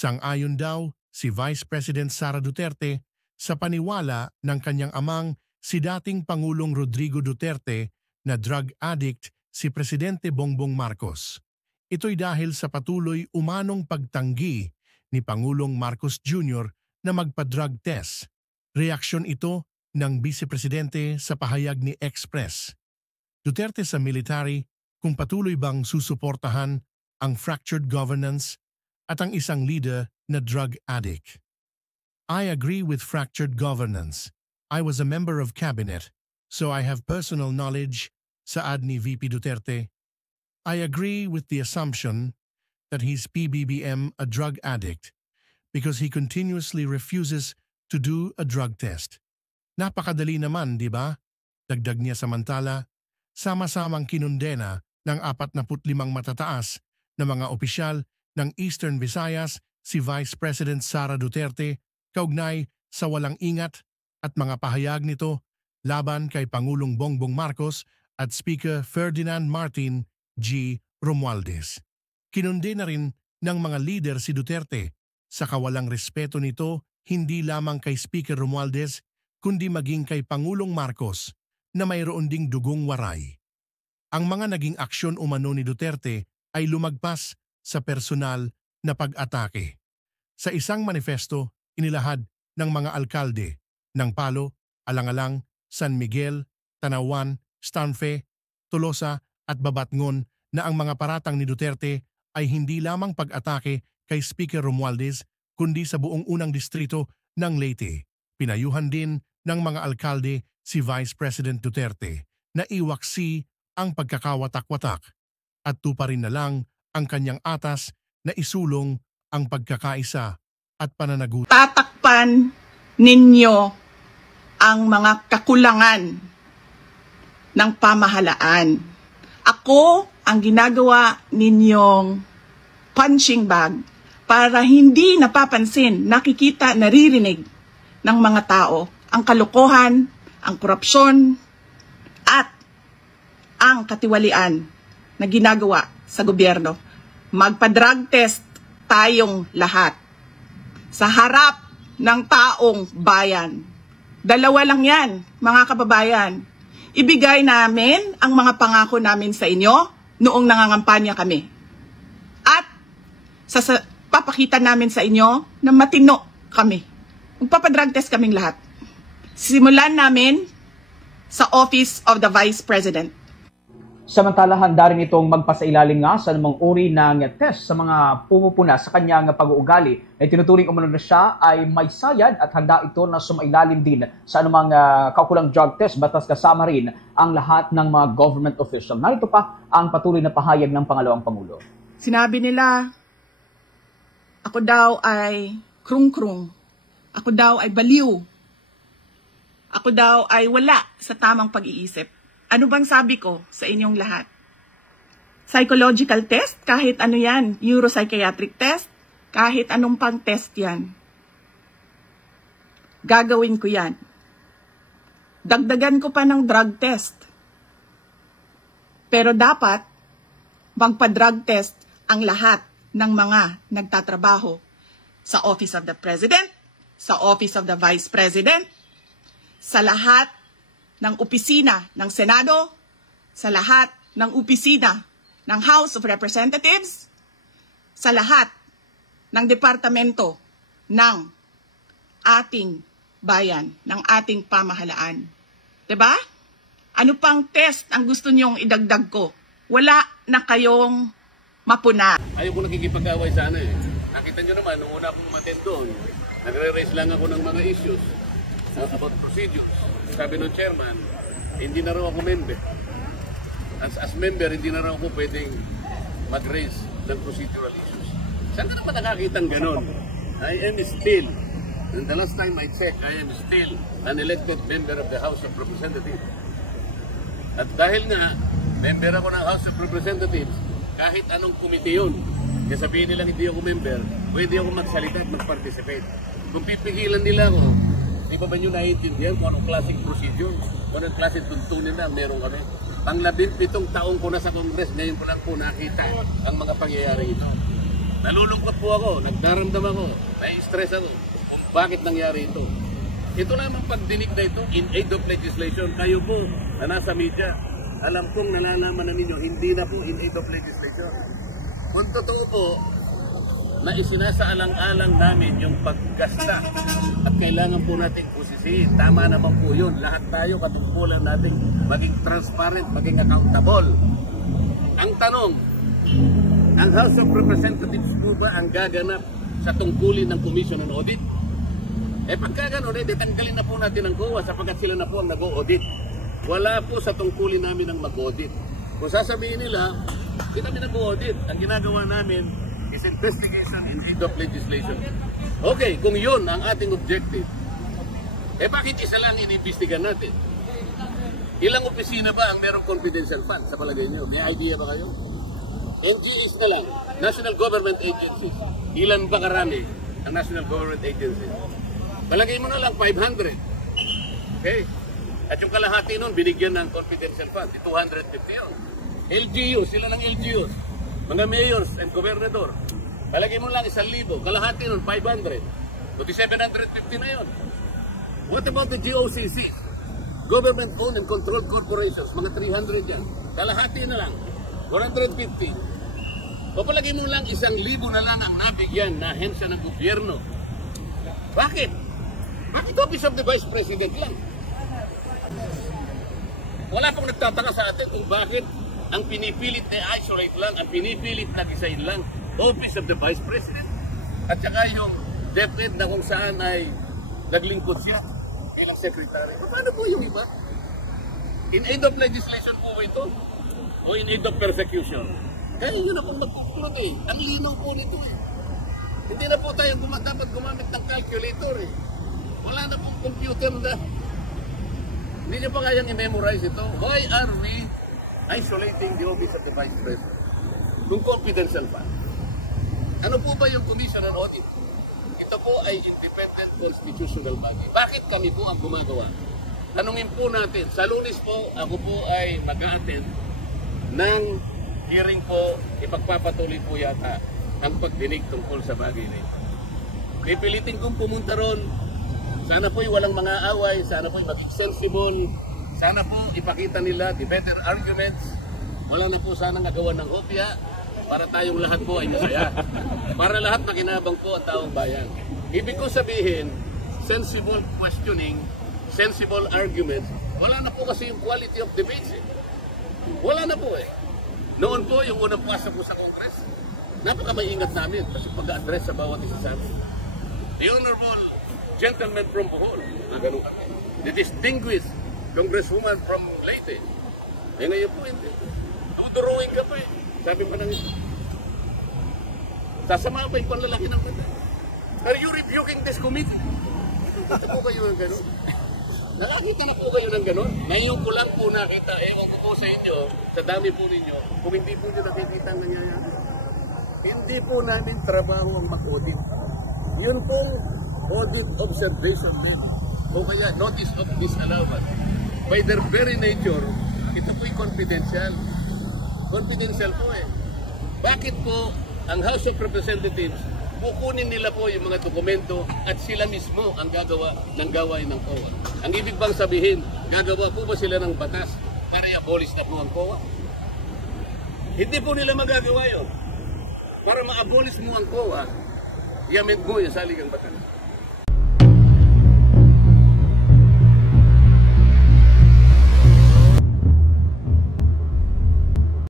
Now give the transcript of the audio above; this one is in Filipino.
Sang-ayon daw si Vice President Sara Duterte sa paniwala ng kanyang amang si dating Pangulong Rodrigo Duterte na drug addict si Presidente Bongbong Marcos. Ito'y dahil sa patuloy umanong pagtanggi ni Pangulong Marcos Jr. na magpa-drug test. Reaksyon ito ng Vice Presidente sa pahayag ni Express. Duterte sa military kung patuloy bang susuportahan ang fractured governance at ang isang leader na drug addict. I agree with fractured governance. I was a member of cabinet, so I have personal knowledge, saad ni VP Duterte. I agree with the assumption that he's PBBM a drug addict because he continuously refuses to do a drug test. Napakadali naman, di ba? Dagdag niya samantala, sama-samang kinundena ng 45 matataas na mga opisyal ng Eastern Visayas si Vice President Sara Duterte kaugnay sa walang ingat at mga pahayag nito laban kay Pangulong Bongbong Marcos at Speaker Ferdinand Martin G. Romualdez. Kinundi na rin ng mga leader si Duterte sa kawalang respeto nito hindi lamang kay Speaker Romualdez kundi maging kay Pangulong Marcos na mayroon ding dugong waray. Ang mga naging aksyon umano ni Duterte ay lumagpas sa personal na pag-atake. Sa isang manifesto, inilahad ng mga alkalde ng Palo, Alang-alang, San Miguel, Tanawan, Stanfe, Tolosa at Babatngon na ang mga paratang ni Duterte ay hindi lamang pag-atake kay Speaker Romualdez kundi sa buong unang distrito ng Leyte. Pinayuhan din ng mga alkalde si Vice President Duterte na iwaksi ang pagkakawatak-watak at tuparin na lang ang kanyang atas na isulong ang pagkakaisa at pananagutan. Tatakpan ninyo ang mga kakulangan ng pamahalaan. Ako ang ginagawa ninyong punching bag para hindi napapansin, nakikita, naririnig ng mga tao ang kalokohan, ang korupsyon, at ang katiwalian na ginagawa sa gobyerno. Magpa-drug test tayong lahat sa harap ng taong bayan. Dalawa lang yan, mga kababayan. Ibigay namin ang mga pangako namin sa inyo noong nangangampanya kami. At papakita namin sa inyo na matino kami. Magpapadrug test kaming lahat. Simulan namin sa Office of the Vice President. Samantala, handa rin itong magpasailalim nga sa namang uri ng test sa mga pumupuna sa kanyang pag-uugali. Ay tinuturing umano na siya ay may sayad at handa ito na sumailalim din sa anumang kaukulang drug test batas kasama rin ang lahat ng mga government official. Narito pa ang patuloy na pahayag ng pangalawang Pangulo. Sinabi nila, ako daw ay krung-krung. Ako daw ay baliw. Ako daw ay wala sa tamang pag-iisip. Ano bang sabi ko sa inyong lahat? Psychological test, kahit ano yan. Neuropsychiatric test, kahit anong pang test yan. Gagawin ko yan. Dagdagan ko pa ng drug test. Pero dapat magpa-drug test ang lahat ng mga nagtatrabaho sa Office of the President, sa Office of the Vice President, sa lahat ng opisina ng Senado, sa lahat ng opisina ng House of Representatives, sa lahat ng departamento ng ating bayan, ng ating pamahalaan. Diba? Ano pang test ang gusto niyong idagdag ko? Wala na kayong mapuna. Ayaw ko nakikipag-away sana eh. Nakita nyo naman, nung una akong umattend doon, nagre-raise lang ako ng mga issues about procedures. Sabi ng chairman, hindi na raw ako member. As member, hindi na raw ako pwedeng mag-raise ng procedural issues. Saan ka naman nakakita ng ganon? I am still, and the last time I checked, I am still an elected member of the House of Representatives. At dahil nga, member ako ng House of Representatives, kahit anong komite yun, kaya sabihin nilang hindi ako member, pwede ako magsalita at mag-participate. Kung pipigilan nila ako, di ba nyo naiintindihan kung anong classic procedure, kung anong classic tuntunin na meron kami? Pang 17 taong ko na sa Congress, ngayon ko lang po nakita ang mga pangyayari ito. Nalulungkot po ako, nagdaramdam ako, nai-stress ako kung bakit nangyari ito. Ito naman pagdinig na ito, in aid of legislation, kayo po na nasa media, alam kong nalalaman na ninyo, hindi na po in aid of legislation. Kung totoo po, na isinasaalang-alang namin yung paggasta at kailangan po natin pusisiin. Tama naman po yun. Lahat tayo katungkulan natin maging transparent, maging accountable. Ang tanong, ang House of Representatives po ba ang gaganap sa tungkulin ng Commission on Audit? Pagka gano'n, detanggalin na po natin ang COA sapagkat sila na po ang nag-audit. Wala po sa tungkulin namin ang mag-audit. Kung sasabihin nila, hindi kami nag-audit. Ang ginagawa namin is investigation in aid of legislation. Okay, kung yun ang ating objective, bakit isa lang inimbestigan natin? Ilang opisina ba ang merong confidential fund sa palagay nyo? May idea ba kayo? NGOs na lang, National Government Agencies. Ilan ba karami ang National Government Agencies? Palagay mo na lang 500. Okay? At yung kalahati nun, binigyan ng confidential fund. 250 yun. LGUs, sila ng LGUs. Mga mayors and gobernador. Palagay mo lang 1,000. Kalahati nun, 500. Buti 750 na yun. What about the GOCC? Government-owned and controlled corporations. Mga 300 yan. Kalahati na lang. 450. Papalagay mo lang 1,000 na lang ang nabigyan na hensya ng gobyerno. Bakit? Bakit Office of the Vice President lang? Wala pong nagtataka sa atin kung bakit ang pinipilit na isolate lang, ang pinipilit na gisain lang, Office of the Vice President. At saka yung DepEd na kung saan ay naglingkod siya bilang secretary. Paano po yung iba? In aid of legislation po ito? O in aid of persecution? Kaya yun na pong mag-conclude eh. Ang linaw po nito eh. Hindi na po tayo dapat gumamit ng calculator eh. Wala na pong computer na. Hindi nyo pa kayang i-memorize ito. Why are we isolating the Office of the Vice President? Kung confidential pa. Ano po ba yung Commission on Audit? Ito po ay independent constitutional body. Bakit kami po ang gumagawa? Tanungin po natin. Sa Lunes po, ako po ay mag-a-attend ng hearing po, ipagpapatuloy po yata ang pagdinig tungkol sa bagay na ito. Pipilitin kong pumunta ron. Sana po'y walang mga away, sana po'y maging sensible, sana po ipakita nila the better arguments. Wala na po sana nagawa ng hopya para tayong lahat po ay masaya. Para lahat makinabang po ang taong bayan. Ibig ko sabihin, sensible questioning, sensible arguments, wala na po kasi yung quality of debates eh. Wala na po eh. Noon po, yung unang pasok po sa Congress, napaka-maingat namin kasi pag-address sa bawat isa sa amin. The Honorable Gentleman from Bohol, ganun kami. The distinguished Congresswoman from Leyte. Ngayon po, hindi. Drawing ka pa eh. Sabi pa nang sasama pa yung panlalaki ng mata. Are you rebuking this committee? Nakita po kayo ng gano'n? Nakakita na po kayo ng gano'n? Ngayon ko lang po nakita, ewan ko po sa inyo, sa dami po ninyo, kung hindi po nyo nakikita ang nangyayari. Hindi po namin trabaho ang mag-audit. Yun pong audit observation name o kaya notice of disallowance. By their very nature, ito po'y confidential. Confidential po eh. Bakit po ang House of Representatives kukunin nila po yung mga dokumento at sila mismo ang gagawa ng gawain ng COA? Ang ibig bang sabihin, gagawa po ba sila ng batas para i-abolish na po ang COA? Hindi po nila magagawa yun. Para ma-abolish mo ang COA, i-amend mo yung saligang batas.